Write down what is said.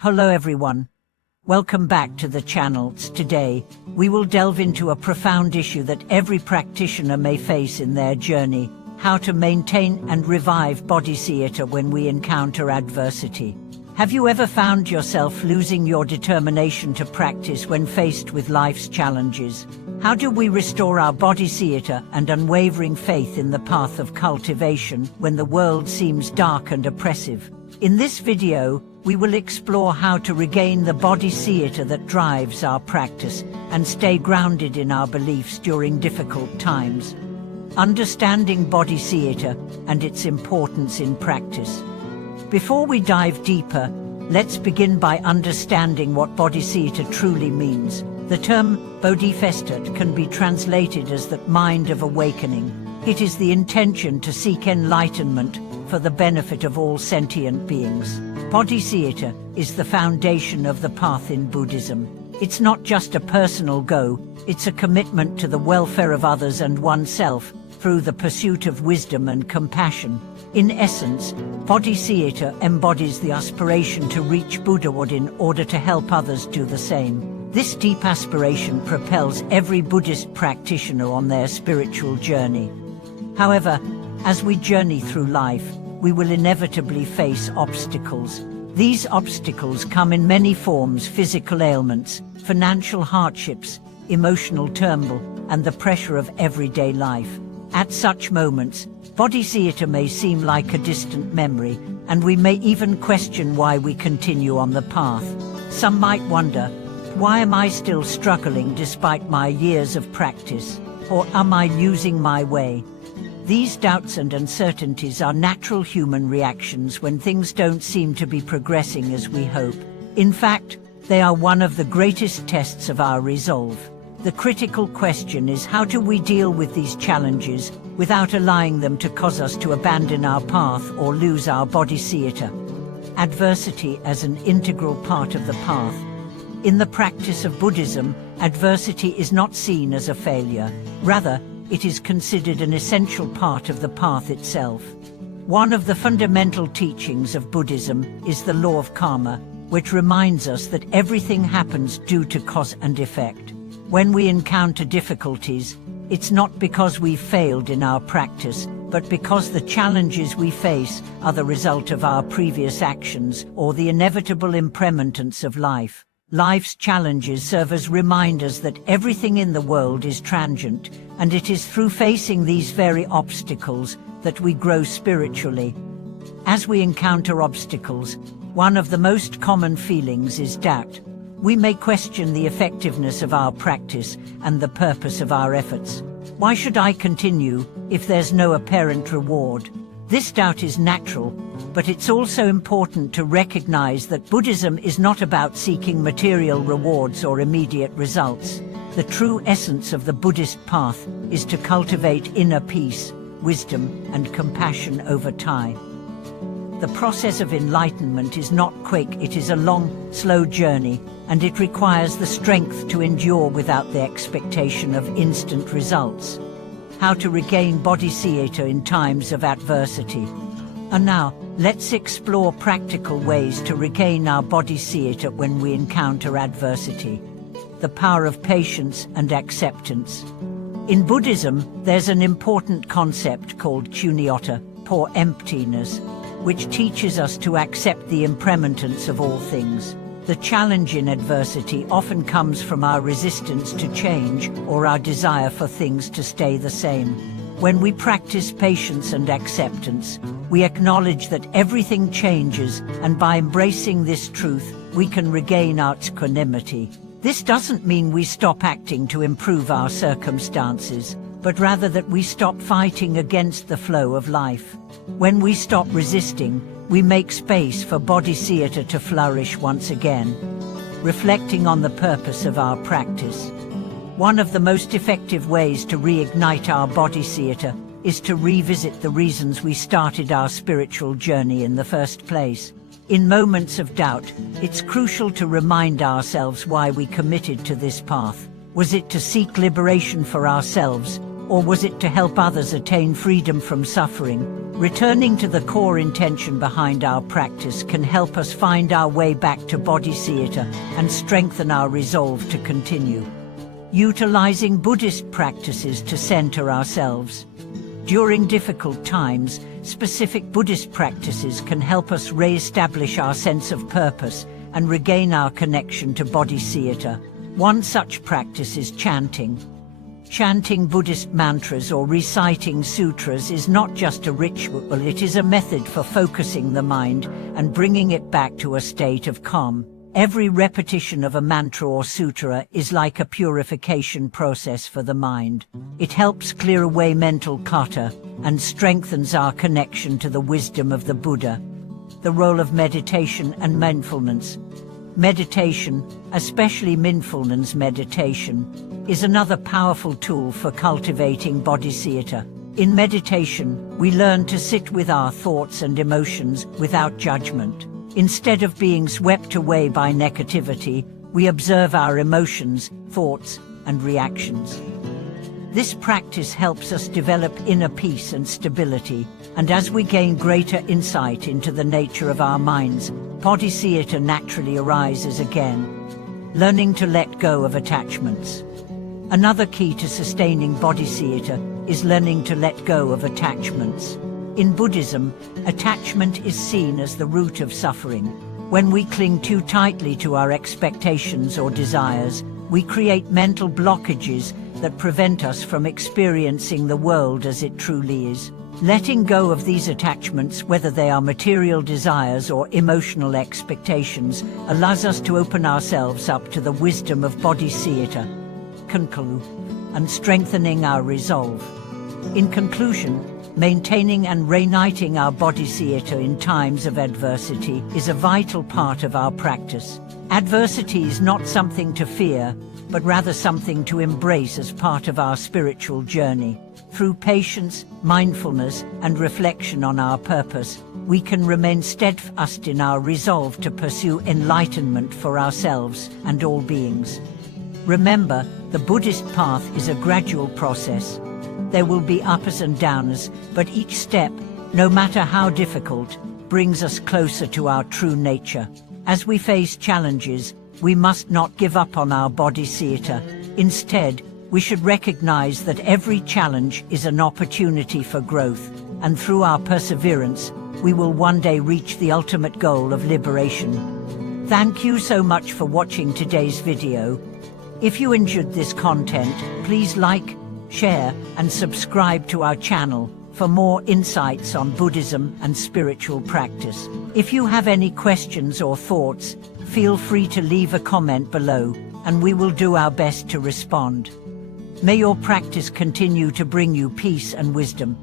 Hello everyone. Welcome back to the channel. Today, we will delve into a profound issue that every practitioner may face in their journey: how to maintain and revive Bodhicitta when we encounter adversity. Have you ever found yourself losing your determination to practice when faced with life's challenges? How do we restore our Bodhicitta and unwavering faith in the path of cultivation when the world seems dark and oppressive? In this video, we will explore how to regain the Bodhicitta that drives our practice and stay grounded in our beliefs during difficult times. Understanding Bodhicitta and its importance in practice. Before we dive deeper, let's begin by understanding what Bodhicitta truly means. The term Bodhicitta can be translated as the mind of awakening. It is the intention to seek enlightenment for the benefit of all sentient beings. Bodhicitta is the foundation of the path in Buddhism. It's not just a personal goal, it's a commitment to the welfare of others and oneself through the pursuit of wisdom and compassion. In essence, Bodhicitta embodies the aspiration to reach Buddhahood in order to help others do the same. This deep aspiration propels every Buddhist practitioner on their spiritual journey. However, as we journey through life, we will inevitably face obstacles. These obstacles come in many forms: physical ailments, financial hardships, emotional turmoil, and the pressure of everyday life. At such moments, Bodhicitta may seem like a distant memory, and we may even question why we continue on the path. Some might wonder, why am I still struggling despite my years of practice? Or am I losing my way? These doubts and uncertainties are natural human reactions when things don't seem to be progressing as we hope. In fact, they are one of the greatest tests of our resolve. The critical question is, how do we deal with these challenges without allowing them to cause us to abandon our path or lose our Bodhicitta? Adversity as an integral part of the path. In the practice of Buddhism, adversity is not seen as a failure. Rather, it is considered an essential part of the path itself. One of the fundamental teachings of Buddhism is the law of karma, which reminds us that everything happens due to cause and effect. When we encounter difficulties, it's not because we've failed in our practice, but because the challenges we face are the result of our previous actions or the inevitable impermanence of life. Life's challenges serve as reminders that everything in the world is transient, and it is through facing these very obstacles that we grow spiritually. As we encounter obstacles, one of the most common feelings is doubt. We may question the effectiveness of our practice and the purpose of our efforts. Why should I continue if there's no apparent reward? This doubt is natural, but it's also important to recognize that Buddhism is not about seeking material rewards or immediate results. The true essence of the Buddhist path is to cultivate inner peace, wisdom, and compassion over time. The process of enlightenment is not quick. It is a long, slow journey, and it requires the strength to endure without the expectation of instant results. How to regain Bodhicitta in times of adversity. And now, let's explore practical ways to regain our Bodhicitta when we encounter adversity. The power of patience and acceptance. In Buddhism, there's an important concept called shunyata, or emptiness, which teaches us to accept the impermanence of all things. The challenge in adversity often comes from our resistance to change or our desire for things to stay the same. When we practice patience and acceptance, we acknowledge that everything changes, and by embracing this truth, we can regain our equanimity. This doesn't mean we stop acting to improve our circumstances, but rather that we stop fighting against the flow of life. When we stop resisting, we make space for Bodhicitta to flourish once again. Reflecting on the purpose of our practice. One of the most effective ways to reignite our Bodhicitta is to revisit the reasons we started our spiritual journey in the first place. In moments of doubt, it's crucial to remind ourselves why we committed to this path. Was it to seek liberation for ourselves, Or was it to help others attain freedom from suffering? Returning to the core intention behind our practice can help us find our way back to Bodhicitta and strengthen our resolve to continue. Utilizing Buddhist practices to center ourselves. During difficult times, specific Buddhist practices can help us re-establish our sense of purpose and regain our connection to Bodhicitta. One such practice is chanting. Chanting Buddhist mantras or reciting sutras is not just a ritual, it is a method for focusing the mind and bringing it back to a state of calm. Every repetition of a mantra or sutra is like a purification process for the mind. It helps clear away mental clutter and strengthens our connection to the wisdom of the Buddha. The role of meditation and mindfulness. Meditation, especially mindfulness meditation, is another powerful tool for cultivating Bodhicitta. In meditation, we learn to sit with our thoughts and emotions without judgment. Instead of being swept away by negativity, we observe our emotions, thoughts, and reactions. This practice helps us develop inner peace and stability, and as we gain greater insight into the nature of our minds, Bodhicitta naturally arises again. Learning to let go of attachments. Another key to sustaining Bodhicitta is learning to let go of attachments. In Buddhism, attachment is seen as the root of suffering. When we cling too tightly to our expectations or desires, we create mental blockages that prevent us from experiencing the world as it truly is. Letting go of these attachments, whether they are material desires or emotional expectations, allows us to open ourselves up to the wisdom of Bodhicitta, and strengthening our resolve. In conclusion, maintaining and reigniting our Bodhicitta in times of adversity is a vital part of our practice. Adversity is not something to fear, but rather something to embrace as part of our spiritual journey. Through patience, mindfulness, and reflection on our purpose, we can remain steadfast in our resolve to pursue enlightenment for ourselves and all beings. Remember, the Buddhist path is a gradual process. There will be ups and downs, but each step, no matter how difficult, brings us closer to our true nature. As we face challenges, we must not give up on our Bodhicitta. Instead, we should recognize that every challenge is an opportunity for growth, and through our perseverance, we will one day reach the ultimate goal of liberation. Thank you so much for watching today's video. If you enjoyed this content, please like, share, and subscribe to our channel for more insights on Buddhism and spiritual practice. If you have any questions or thoughts, feel free to leave a comment below, and we will do our best to respond. May your practice continue to bring you peace and wisdom.